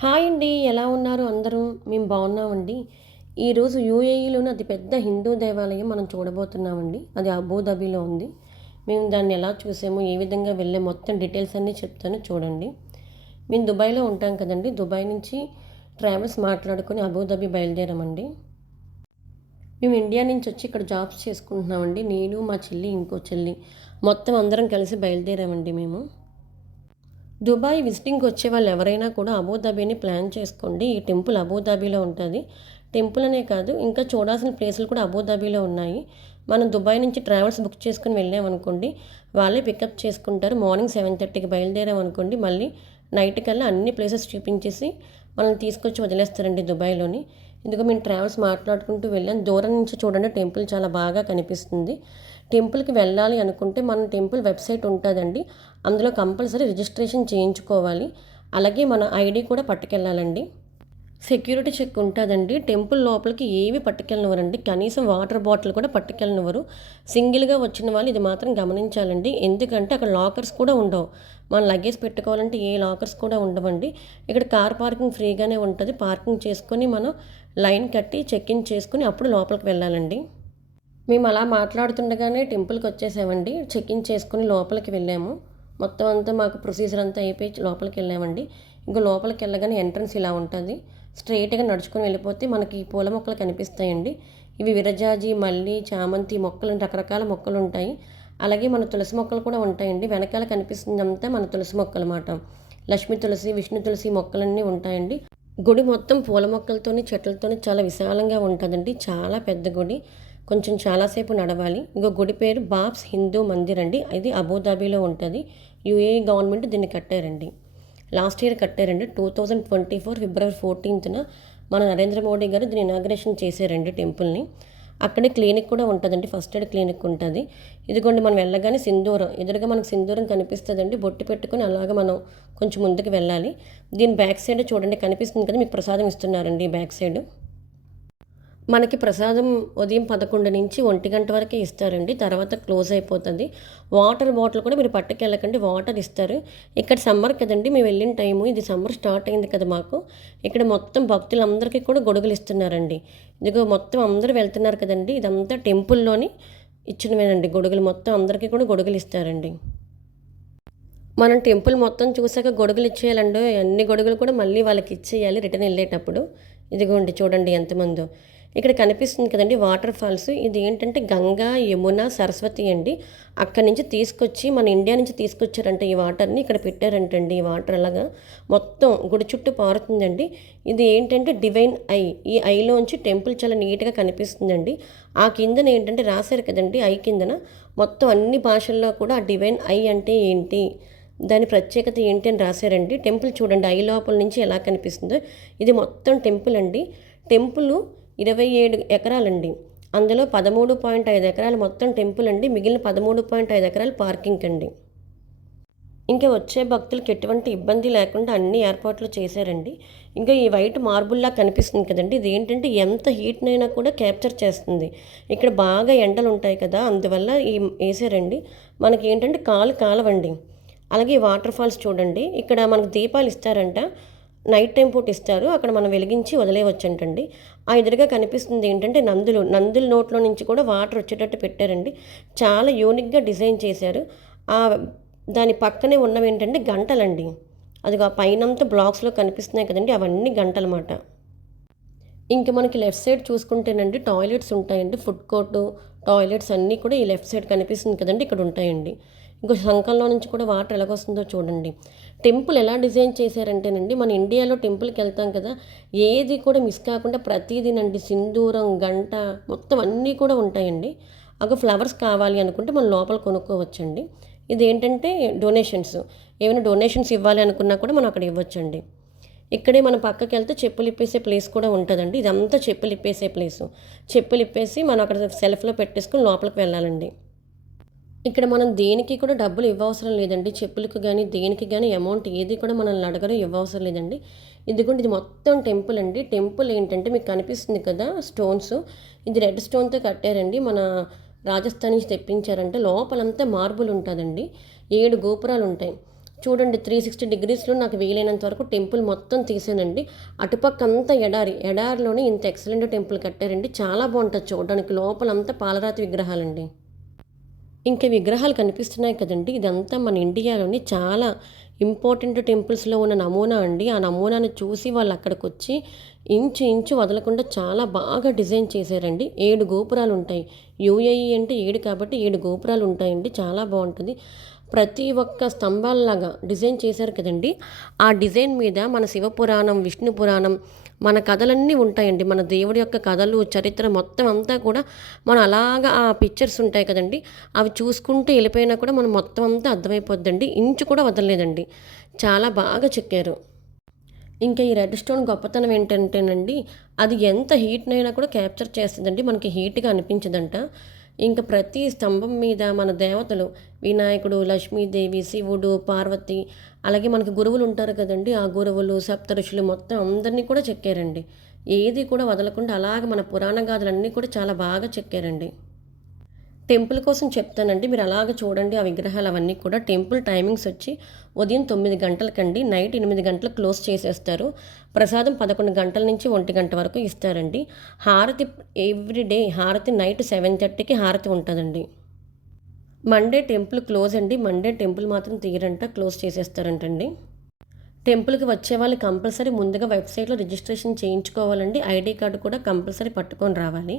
Hi అండి. ఎలా ఉన్నారు అందరూ? మేము బాగున్నామండి. ఈరోజు యూఏఈలోని అతిపెద్ద హిందూ దేవాలయం మనం చూడబోతున్నామండి. అది అబుదాబిలో ఉంది. మేము దాన్ని ఎలా చూసాము, ఏ విధంగా వెళ్ళే మొత్తం డీటెయిల్స్ అన్నీ చెప్తాను చూడండి. మేము దుబాయ్లో ఉంటాం కదండి. దుబాయ్ నుంచి ట్రావెల్స్ మాట్లాడుకొని అబుదాబి బయలుదేరామండి. మేము ఇండియా నుంచి వచ్చి ఇక్కడ జాబ్స్ చేసుకుంటున్నామండి. నేను, మా చెల్లి, ఇంకో చెల్లి మొత్తం అందరం కలిసి బయలుదేరామండి మేము. దుబాయ్ విజిటింగ్కి వచ్చే వాళ్ళు ఎవరైనా కూడా అబుదాబిని ప్లాన్ చేసుకోండి. ఈ టెంపుల్ అబుదాబిలో ఉంటుంది. టెంపుల్ అనే కాదు, ఇంకా చూడాల్సిన ప్లేసులు కూడా అబుదాబిలో ఉన్నాయి. మనం దుబాయ్ నుంచి ట్రావెల్స్ బుక్ చేసుకుని వెళ్ళామనుకోండి, వాళ్ళే పికప్ చేసుకుంటారు. మార్నింగ్ 7:30కి బయలుదేరామనుకోండి, మళ్ళీ నైట్ కల్లా అన్ని ప్లేసెస్ చూపించేసి మనల్ని తీసుకొచ్చి వదిలేస్తారండి దుబాయ్లోని. ఇదిగో మేము ట్రావెల్స్ మాట్లాడుకుంటూ వెళ్ళాం. దూరం నుంచి చూడండి టెంపుల్ చాలా బాగా కనిపిస్తుంది. టెంపుల్కి వెళ్ళాలి అనుకుంటే మన టెంపుల్ వెబ్సైట్ ఉంటుందండి. అందులో కంపల్సరీ రిజిస్ట్రేషన్ చేయించుకోవాలి. అలాగే మన ఐడి కూడా పట్టుకెళ్ళాలండి. సెక్యూరిటీ చెక్ ఉంటుందండి. టెంపుల్ లోపలికి ఏవి పట్టుకెళ్ళనివ్వరండి. కనీసం వాటర్ బాటిల్ కూడా పట్టుకెళ్ళనివ్వరు. సింగిల్గా వచ్చిన వాళ్ళు ఇది మాత్రం గమనించాలండి. ఎందుకంటే అక్కడ లాకర్స్ కూడా ఉండవు. మన లగేజ్ పెట్టుకోవాలంటే ఏ లాకర్స్ కూడా ఉండవండి. ఇక్కడ కార్ పార్కింగ్ ఫ్రీగానే ఉంటుంది. పార్కింగ్ చేసుకొని మనం లైన్ కట్టి చెక్ ఇన్ చేసుకుని అప్పుడు లోపలికి వెళ్ళాలండి. మేము అలా మాట్లాడుతుండగానే టెంపుల్కి వచ్చేసామండి. చెక్ ఇన్ చేసుకుని లోపలికి వెళ్ళాము. మొత్తం అంతా మాకు ప్రొసీజర్ అంతా అయిపోయి లోపలికి వెళ్ళామండి. ఇంకో లోపలికి వెళ్ళగానే ఎంట్రన్స్ ఇలా ఉంటుంది. స్ట్రైట్గా నడుచుకొని వెళ్ళిపోతే మనకి పూల మొక్కలు కనిపిస్తాయండి. ఇవి విరజాజి, మల్లి, చామంతి మొక్కలు, రకరకాల మొక్కలు ఉంటాయి. అలాగే మన తులసి మొక్కలు కూడా ఉంటాయండి. వెనకాల కనిపిస్తుందంతా మన తులసి మొక్కలు అన్నమాట. లక్ష్మీ తులసి, విష్ణు తులసి మొక్కలన్నీ ఉంటాయండి. గుడి మొత్తం పూల మొక్కలతోని, చెట్లతోని చాలా విశాలంగా ఉంటుందండి. చాలా పెద్ద గుడి. కొంచెం చాలాసేపు నడవాలి. ఇంకో గుడి పేరు బాబ్స్ హిందూ మందిర్ అండి. ఇది అబుదాబిలో ఉంటుంది. యూఏఈ గవర్నమెంట్ దీన్ని కట్టారండి. Last year కట్టారండి. 2024 ఫిబ్రవరి 14న మన నరేంద్ర మోడీ గారు దీన్ని ఇనాగ్రేషన్ చేశారండి టెంపుల్ని. అక్కడే క్లినిక్ కూడా ఉంటుందండి. ఫస్ట్ ఎయిడ్ క్లినిక్ ఉంటుంది. ఇదిగోండి మనం వెళ్ళగానే సింధూరం, ఎదురుగా మనకు సింధూరం కనిపిస్తుందండి. బొట్టు పెట్టుకొని అలాగ మనం కొంచెం ముందుకు వెళ్ళాలి. దీని బ్యాక్ సైడ్ చూడండి కనిపిస్తుంది కదా, మీకు ప్రసాదం ఇస్తున్నారండి బ్యాక్ సైడ్. మనకి ప్రసాదం ఉదయం 11 నుంచి 1 గంట వరకే ఇస్తారండి. తర్వాత క్లోజ్ అయిపోతుంది. వాటర్ బాటిల్ కూడా మీరు పట్టుకెళ్ళకండి, వాటర్ ఇస్తారు. ఇక్కడ సమ్మర్ కదండి మేము వెళ్ళిన టైము, ఇది సమ్మర్ స్టార్ట్ అయింది కదా మాకు. ఇక్కడ మొత్తం భక్తులందరికీ కూడా గొడుగులు ఇస్తున్నారండి. ఇదిగో మొత్తం అందరూ వెళ్తున్నారు కదండి, ఇదంతా టెంపుల్లోని ఇచ్చినవేనండి గొడుగులు. మొత్తం అందరికీ కూడా గొడుగులు ఇస్తారండి. మనం టెంపుల్ మొత్తం చూసాక గొడుగులు ఇచ్చేయాలండి. అన్ని గొడుగులు కూడా మళ్ళీ వాళ్ళకి ఇచ్చేయాలి రిటర్న్ వెళ్ళేటప్పుడు. ఇదిగోండి చూడండి ఎంతమందో. ఇక్కడ కనిపిస్తుంది కదండి వాటర్ ఫాల్స్. ఇది ఏంటంటే గంగా, యమున, సరస్వతి అండి. అక్కడి నుంచి తీసుకొచ్చి మన ఇండియా నుంచి తీసుకొచ్చారంట ఈ వాటర్ని. ఇక్కడ పెట్టారంటండి ఈ వాటర్ అలాగా మొత్తం గుడి చుట్టూ పారుతుందండి. ఇది ఏంటంటే డివైన్ ఐ. ఈ ఐలోంచి టెంపుల్ చాలా నీట్గా కనిపిస్తుందండి. ఆ కిందన ఏంటంటే రాశారు కదండి ఐ కిందన మొత్తం అన్ని భాషల్లో కూడా ఆ డివైన్ ఐ అంటే ఏంటి, దాని ప్రత్యేకత ఏంటి అని రాశారండి. టెంపుల్ చూడండి ఐ లోపల నుంచి ఎలా కనిపిస్తుందో. ఇది మొత్తం టెంపుల్ అండి. టెంపుల్ 27 ఎకరాలండి. అందులో 13.5 ఎకరాలు మొత్తం టెంపుల్ అండి. మిగిలిన 13.5 ఎకరాలు పార్కింగ్ అండి. ఇంకా వచ్చే భక్తులకు ఎటువంటి ఇబ్బంది లేకుండా అన్ని ఏర్పాట్లు చేశారండి. ఇంకా ఈ వైట్ మార్బుల్లా కనిపిస్తుంది కదండి, ఇది ఏంటంటే ఎంత హీట్నైనా కూడా క్యాప్చర్ చేస్తుంది. ఇక్కడ బాగా ఎండలు ఉంటాయి కదా, అందువల్ల వేసారండి. మనకి ఏంటంటే కాలవండి. అలాగే వాటర్ ఫాల్స్ చూడండి. ఇక్కడ మనకు దీపాలు ఇస్తారంట. నైట్ టైం పూట ఇస్తారు. అక్కడ మనం వెలిగించి వదిలేయవచ్చంటండి. ఆ ఎదురుగా కనిపిస్తుంది ఏంటంటే నందుల నోట్లో నుంచి కూడా వాటర్ వచ్చేటట్టు పెట్టారండి. చాలా యూనిక్గా డిజైన్ చేశారు. దాని పక్కనే ఉన్నవి ఏంటంటే గంటలండి. అది ఆ పైనంతా బ్లాక్స్లో కనిపిస్తున్నాయి కదండి, అవన్నీ గంటలన్నమాట. ఇంకా మనకి లెఫ్ట్ సైడ్ చూసుకుంటేనండి టాయిలెట్స్ ఉంటాయండి. ఫుడ్ కోర్టు, టాయిలెట్స్ అన్నీ కూడా ఈ లెఫ్ట్ సైడ్ కనిపిస్తుంది కదండి, ఇక్కడ ఉంటాయండి. ఇంకో శంఖంలో నుంచి కూడా వాటర్ ఎలాగొస్తుందో చూడండి. టెంపుల్ ఎలా డిజైన్ చేశారంటేనండి, మన ఇండియాలో టెంపుల్కి వెళ్తాం కదా, ఏది కూడా మిస్ కాకుండా ప్రతిదీనండి సింధూరం, గంట మొత్తం అన్నీ కూడా ఉంటాయండి. ఫ్లవర్స్ కావాలి అనుకుంటే మనం లోపల కొనుక్కోవచ్చండి. ఇది ఏంటంటే డొనేషన్స్, ఏమైనా డొనేషన్స్ ఇవ్వాలి అనుకున్నా కూడా మనం అక్కడ ఇవ్వచ్చండి. ఇక్కడే మనం పక్కకి వెళ్తే చెప్పులు ఇప్పేసే ప్లేస్ కూడా ఉంటుందండి. ఇదంతా చెప్పులు ఇప్పేసే ప్లేసు. చెప్పులు ఇప్పేసి మనం అక్కడ సెల్ఫ్లో పెట్టేసుకుని లోపలికి వెళ్ళాలండి. ఇక్కడ మనం దేనికి కూడా డబ్బులు ఇవ్వవసరం లేదండి. చెప్పులకు కానీ దేనికి కానీ అమౌంట్ ఏది కూడా మనల్ని అడగరు, ఇవ్వవసరం లేదండి. ఇదిగోండి ఇది మొత్తం టెంపుల్ అండి. టెంపుల్ ఏంటంటే మీకు కనిపిస్తుంది కదా స్టోన్స్, ఇది రెడ్ స్టోన్తో కట్టారండి. మన రాజస్థాన్ నుంచి తెప్పించారంటే లోపలంతా మార్బుల్ ఉంటుందండి. 7 గోపురాలు ఉంటాయి. చూడండి 360 డిగ్రీస్లో నాకు వీలైనంత వరకు టెంపుల్ మొత్తం తీసానండి. అటుపక్క అంతా ఎడారిలోనే ఇంత ఎక్సలెంట్ టెంపుల్ కట్టారండి. చాలా బాగుంటుంది చూడడానికి. లోపలంతా పాలరాతి విగ్రహాలండి. ఇంకా విగ్రహాలు కనిపిస్తున్నాయి కదండి, ఇదంతా మన ఇండియాలోని చాలా ఇంపార్టెంట్ టెంపుల్స్లో ఉన్న నమూనా అండి. ఆ నమూనాను చూసి వాళ్ళు అక్కడికి వచ్చి ఇంచు ఇంచు వదలకుండా చాలా బాగా డిజైన్ చేశారండి. 7 గోపురాలు ఉంటాయి. యూఏఈ అంటే 7 కాబట్టి 7 గోపురాలు ఉంటాయండి. చాలా బాగుంటుంది. ప్రతి ఒక్క స్తంభాలలాగా డిజైన్ చేశారు కదండి. ఆ డిజైన్ మీద మన శివపురాణం, విష్ణు పురాణం, మన కథలన్నీ ఉంటాయండి. మన దేవుడి యొక్క కథలు, చరిత్ర మొత్తం అంతా కూడా మనం అలాగా ఆ పిక్చర్స్ ఉంటాయి కదండి, అవి చూసుకుంటూ వెళ్ళిపోయినా కూడా మనం మొత్తం అంతా అర్థమైపోద్దండి. ఇంచు కూడా వదలలేదండి. చాలా బాగా చెక్కారు. ఇంకా ఈ రెడ్ స్టోన్ గొప్పతనం ఏంటంటేనండి, అది ఎంత హీట్నైనా కూడా క్యాప్చర్ చేస్తుందండి. మనకి హీట్గా అనిపించదంట. ఇంకా ప్రతి స్తంభం మీద మన దేవతలు, వినాయకుడు, లక్ష్మీదేవి, శివుడు, పార్వతి, అలాగే మనకి గురువులు ఉంటారు కదండి, ఆ గురువులు, సప్తఋషులు మొత్తం అందరినీ కూడా చెక్కారండి. ఏది కూడా వదలకుండా అలాగ మన పురాణ గాథలన్నీ కూడా చాలా బాగా చెక్కారండి. టెంపుల్ కోసం చెప్తానండి, మీరు అలాగ చూడండి ఆ విగ్రహాలు అవన్నీ కూడా. టెంపుల్ టైమింగ్స్ వచ్చి ఉదయం 9 గంటలకండి, నైట్ 8 గంటలకు క్లోజ్ చేసేస్తారు. ప్రసాదం 11 గంటల నుంచి 1 గంట వరకు ఇస్తారండి. హారతి ఎవ్రీడే హారతి నైట్ 7:30కి హారతి ఉంటుందండి. మండే టెంపుల్ క్లోజ్ అండి. మండే టెంపుల్ మాత్రం తీయరంట, క్లోజ్ చేసేస్తారంటండి. టెంపుల్కి వచ్చే వాళ్ళు కంపల్సరీ ముందుగా వెబ్సైట్లో రిజిస్ట్రేషన్ చేయించుకోవాలండి. ఐడి కార్డు కూడా కంపల్సరీ పట్టుకొని రావాలి.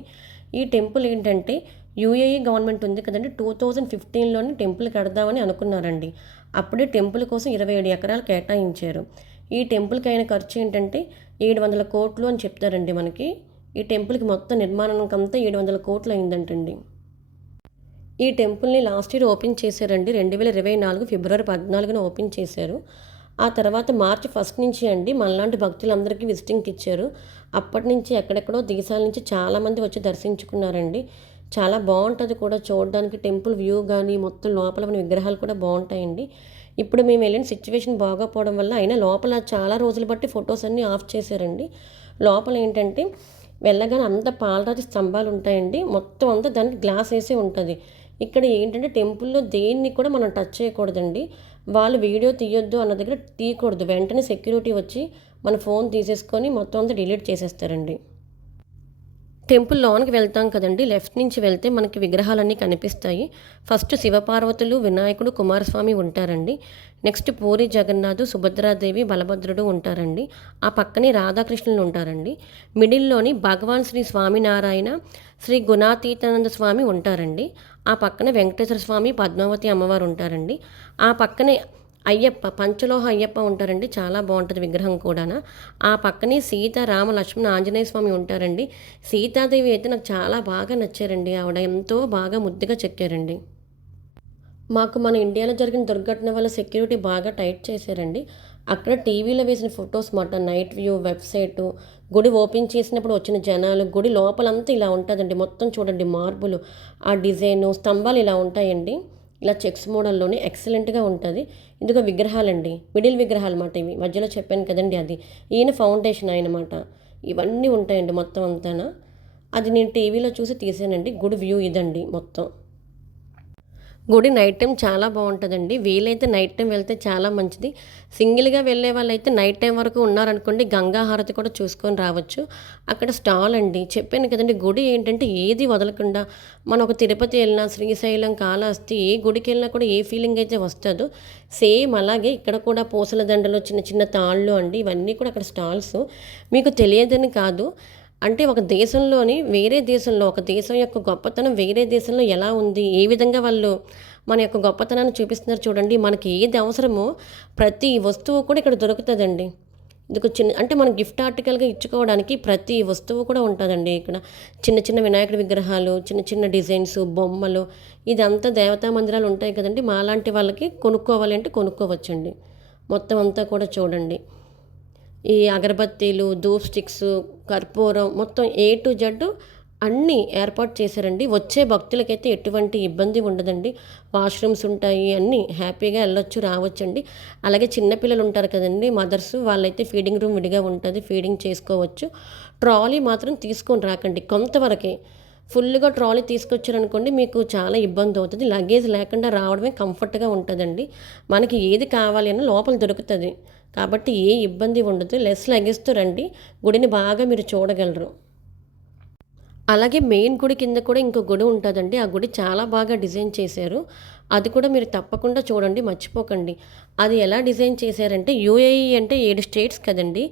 ఈ టెంపుల్ ఏంటంటే యూఏఈ గవర్నమెంట్ ఉంది కదండి, 2015లోని టెంపుల్ కడదామని అనుకున్నారండి. అప్పుడే టెంపుల్ కోసం 27 ఎకరాలు కేటాయించారు. ఈ టెంపుల్కి అయిన ఖర్చు ఏంటంటే 700 కోట్లు అని చెప్తారండి మనకి. ఈ టెంపుల్కి మొత్తం నిర్మాణానికంతా 700 కోట్లు అయిందంటండి. ఈ టెంపుల్ని లాస్ట్ ఇయర్ ఓపెన్ చేశారండి. 2024 ఫిబ్రవరి 14న ఓపెన్ చేశారు. ఆ తర్వాత మార్చి 1 నుంచి అండి మనలాంటి భక్తులందరికీ విజిటింగ్కి ఇచ్చారు. అప్పటి నుంచి ఎక్కడెక్కడో దేశాల నుంచి చాలామంది వచ్చి దర్శించుకున్నారండి. చాలా బాగుంటుంది కూడా చూడడానికి. టెంపుల్ వ్యూ కానీ మొత్తం లోపల మన విగ్రహాలు కూడా బాగుంటాయండి. ఇప్పుడు మేము వెళ్ళిన సిచ్యువేషన్ బాగోపోవడం వల్ల అయినా లోపల చాలా రోజులు బట్టి ఫొటోస్ అన్నీ ఆఫ్ చేశారండి. లోపల ఏంటంటే వెళ్ళగానే అంత పాలరాతి స్తంభాలు ఉంటాయండి. మొత్తం అంతా దానికి గ్లాస్ వేసే ఉంటుంది. ఇక్కడ ఏంటంటే టెంపుల్లో దేన్ని కూడా మనం టచ్ చేయకూడదండి. వాళ్ళు వీడియో తీయొద్దు అన్న దగ్గర తీయకూడదు. వెంటనే సెక్యూరిటీ వచ్చి మన ఫోన్ తీసేసుకొని మొత్తం అంతా డిలీట్ చేసేస్తారండి. టెంపుల్ లోనికి వెళ్తాం కదండి, లెఫ్ట్ నుంచి వెళ్తే మనకి విగ్రహాలన్నీ కనిపిస్తాయి. ఫస్ట్ శివపార్వతులు, వినాయకుడు, కుమారస్వామి ఉంటారండి. నెక్స్ట్ పూరి జగన్నాథు, సుభద్రాదేవి, బలభద్రుడు ఉంటారండి. ఆ పక్కనే రాధాకృష్ణులు ఉంటారండి. మిడిల్లోని భగవాన్ శ్రీ స్వామినారాయణ, శ్రీ గుణాతీతానంద స్వామి ఉంటారండి. ఆ పక్కన వెంకటేశ్వర స్వామి, పద్మావతి అమ్మవారు ఉంటారండి. ఆ పక్కనే అయ్యప్ప, పంచలోహ అయ్యప్ప ఉంటారండి. చాలా బాగుంటుంది విగ్రహం కూడా. ఆ పక్కనే సీత, రామ, లక్ష్మణ, ఆంజనేయ స్వామి ఉంటారండి. సీతాదేవి అయితే నాకు చాలా బాగా నచ్చారండి. ఆవిడ ఎంతో బాగా ముద్దుగా చెక్కారండి. మాకు మన ఇండియాలో జరిగిన దుర్ఘటన వల్ల సెక్యూరిటీ బాగా టైట్ చేశారండి. అక్కడ టీవీలో వేసిన ఫొటోస్ మాట, నైట్ వ్యూ, వెబ్సైటు, గుడి ఓపెన్ చేసినప్పుడు వచ్చిన జనాలు, గుడి లోపలంతా ఇలా ఉంటుందండి. మొత్తం చూడండి మార్బులు, ఆ డిజైను, స్తంభాలు ఇలా ఉంటాయండి. ఇలా చెక్స్ మోడల్లోనే ఎక్సలెంట్గా ఉంటుంది. ఇదిగో విగ్రహాలండి, మిడిల్ విగ్రహాలు అన్నమాట ఇవి. మధ్యలో చెప్పాను కదండి అది. ఈయన ఫౌండేషన్ ఆయనమాట. ఇవన్నీ ఉంటాయండి మొత్తం అంతాన. అది నేను టీవీలో చూసి తీసానండి. గుడి వ్యూ ఇదండి మొత్తం. గుడి నైట్ టైం చాలా బాగుంటుందండి. వీలైతే నైట్ టైం వెళ్తే చాలా మంచిది. సింగిల్గా వెళ్ళే వాళ్ళైతే నైట్ టైం వరకు ఉన్నారనుకోండి, గంగా హారతి కూడా చూసుకొని రావచ్చు. అక్కడ స్టాల్ అండి, చెప్పాను కదండి. గుడి ఏంటంటే ఏది వదలకుండా మనం ఒక తిరుపతి వెళ్ళినా, శ్రీశైలం, కాళహస్తి ఏ గుడికి వెళ్ళినా కూడా ఏ ఫీలింగ్ అయితే వస్తుందో సేమ్ అలాగే ఇక్కడ కూడా పూసల దండలు, చిన్న చిన్న తాళ్ళు అండి, ఇవన్నీ కూడా అక్కడ స్టాల్స్. మీకు తెలియదని కాదు, అంటే ఒక దేశంలోని వేరే దేశంలో, ఒక దేశం యొక్క గొప్పతనం వేరే దేశంలో ఎలా ఉంది, ఏ విధంగా వాళ్ళు మన యొక్క గొప్పతనాన్ని చూపిస్తున్నారు చూడండి. మనకి ఏది అవసరమో ప్రతి వస్తువు కూడా ఇక్కడ దొరుకుతుందండి. ఇది ఒక చిన్న, అంటే మనం గిఫ్ట్ ఆర్టికల్గా ఇచ్చుకోవడానికి ప్రతి వస్తువు కూడా ఉంటుందండి ఇక్కడ. చిన్న చిన్న వినాయకుడి విగ్రహాలు, చిన్న చిన్న డిజైన్స్, బొమ్మలు, ఇదంతా దేవతా మందిరాలు ఉంటాయి కదండి. మాలాంటి వాళ్ళకి కొనుక్కోవాలి అంటే కొనుక్కోవచ్చండి. మొత్తం అంతా కూడా చూడండి. ఈ అగరబత్తీలు, ధూప్ స్టిక్స్, కర్పూరం, మొత్తం ఏ టు జెడ్ అన్నీ ఏర్పాటు చేశారండి. వచ్చే భక్తులకైతే ఎటువంటి ఇబ్బంది ఉండదండి. వాష్రూమ్స్ ఉంటాయి, అన్నీ హ్యాపీగా వెళ్ళొచ్చు, రావచ్చండి. అలాగే చిన్నపిల్లలు ఉంటారు కదండి, మదర్స్, వాళ్ళైతే ఫీడింగ్ రూమ్ విడిగా ఉంటుంది, ఫీడింగ్ చేసుకోవచ్చు. ట్రాలీ మాత్రం తీసుకొని రాకండి, కొంతవరకే. ఫుల్‌గా ట్రాలీ తీసుకొచ్చారనుకోండి మీకు చాలా ఇబ్బంది అవుతది. లగేజ్ లేకుండా రావడమే కంఫర్ట్‌గా ఉంటదండి. మనకి ఏది కావాలి అన్నా లోపల దొరుకుతది. కాబట్టి ఏ ఇబ్బంది ఉండదు. లెస్ లగేజ్‌తో రండి. గుడిని బాగా మీరు చూడగలరు. అలాగే మెయిన్ గుడి కింద కూడా ఇంకో గుడి ఉంటదండి. ఆ గుడి చాలా బాగా డిజైన్ చేశారు. అది కూడా మీరు తప్పకుండా చూడండి, మర్చిపోకండి. అది ఎలా డిజైన్ చేశారంటే యూఏఈ అంటే 7 స్టేట్స్ కదండీ!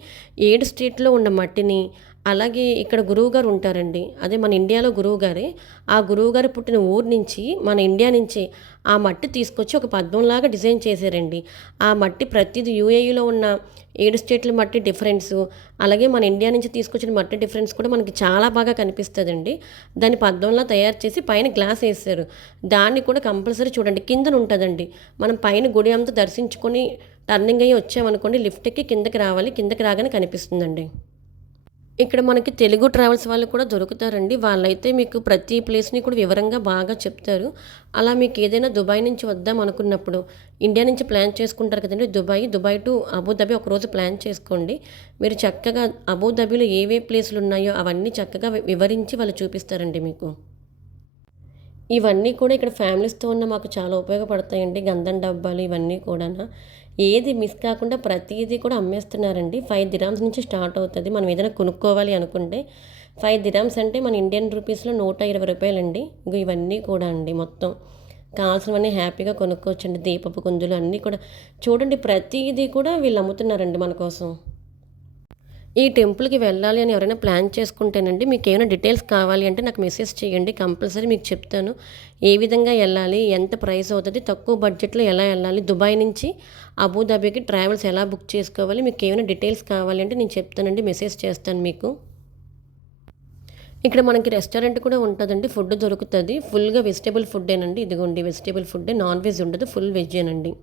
7 స్టేట్‌లో ఉన్న మట్టిని, అలాగే ఇక్కడ గురువుగారు ఉంటారండి. అదే మన ఇండియాలో గురువుగారే. ఆ గురువుగారు పుట్టిన ఊరు నుంచి, మన ఇండియా నుంచి ఆ మట్టి తీసుకొచ్చి ఒక పద్మంలాగా డిజైన్ చేశారండి. ఆ మట్టి ప్రతిది యూఏఈలో ఉన్న 7 స్టేట్ల మట్టి డిఫరెన్సు, అలాగే మన ఇండియా నుంచి తీసుకొచ్చిన మట్టి డిఫరెన్స్ కూడా మనకి చాలా బాగా కనిపిస్తదండి. దాన్ని పద్మంలా తయారు చేసి పైన గ్లాస్ ఏశారు. దాన్ని కూడా కంపల్సరీ చూడండి. కిందన ఉంటదండి. మనం పైన గుడి అంతా దర్శించుకొని టర్నింగ్ అయ్యి వచ్చామనుకోండి లిఫ్ట్ ఎక్కి కిందకి రావాలి. కిందకి రాగానే కనిపిస్తుందండి. ఇక్కడ మనకి తెలుగు ట్రావెల్స్ వాళ్ళు కూడా దొరుకుతారండి. వాళ్ళైతే మీకు ప్రతి ప్లేస్‌ని కూడా వివరంగా బాగా చెప్తారు. అలా మీకేదైనా దుబాయ్ నుంచి వద్దాం అనుకున్నప్పుడు, ఇండియా నుంచి ప్లాన్ చేసుకుంటారు కదండీ దుబాయ్ టు అబుదాబి ఒకరోజు ప్లాన్ చేసుకోండి. మీరు చక్కగా అబుదాబిలో ఏవే ప్లేసులున్నాయో అవన్నీ చక్కగా వివరించి వాళ్ళు చూపిస్తారండి మీకు. ఇవన్నీ కూడా ఇక్కడ ఫ్యామిలీస్‌తో ఉన్న మాకు చాలా ఉపయోగపడతాయండి. గంధం డబ్బాలు ఇవన్నీ కూడాను. ఏది మిస్ కాకుండా ప్రతీది కూడా అమ్మేస్తున్నారండి. 5 దిరామ్స్ నుంచి స్టార్ట్ అవుతది. మనం ఏదైనా కొనుక్కోవాలి అనుకుంటే 5 దిరామ్స్ అంటే మన ఇండియన్ రూపీస్‌లో రూ. 120 అండి. ఇగో ఇవన్నీ కూడా అండి మొత్తం. కావాల్సినవన్నీ హ్యాపీగా కొనుక్కోవచ్చండి. దీపపు కుందులు అన్నీ కూడా చూడండి ప్రతీది కూడా వీళ్ళు అమ్ముతున్నారండి మన కోసం. ఈ టెంపుల్‌కి వెళ్ళాలి అని ఎవరైనా ప్లాన్ చేసుకుంటేనండి, మీకేమైనా డీటెయిల్స్ కావాలి అంటే నాకు మెసేజ్ చేయండి. కంపల్సరీ మీకు చెప్తాను. ఏ విధంగా ఎళ్ళాలి? ఎంత ప్రైస్ అవుతది? తక్కువ బడ్జెట్‌లో ఎలా ఎళ్ళాలి? దుబాయ్ నుంచి అబుదాబికి ట్రావెల్స్ ఎలా బుక్ చేసుకోవాలి? మీకేమైనా డీటెయిల్స్ కావాలి అంటే నేను చెప్తానండి. మెసేజ్ చేస్తాను మీకు. ఇక్కడ మనకి రెస్టారెంట్ కూడా ఉంటదండి. ఫుడ్ దొరుకుతది. ఫుల్‌గా వెజిటబుల్ ఫుడ్డేనండి. ఇదిగోండి వెజిటబుల్ ఫుడ్డే. నాన్ వెజ్ ఉండదు. ఫుల్ వెజ్జేనండి.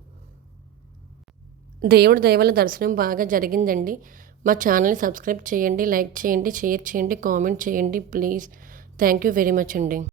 దేవుడి దయ వల్ల దర్శనం బాగా జరిగిందండి. మా ఛానల్‌ని సబ్స్క్రైబ్ చేయండి, లైక్ చేయండి, షేర్ చేయండి, కామెంట్ చేయండి please. Thank you very much అండి.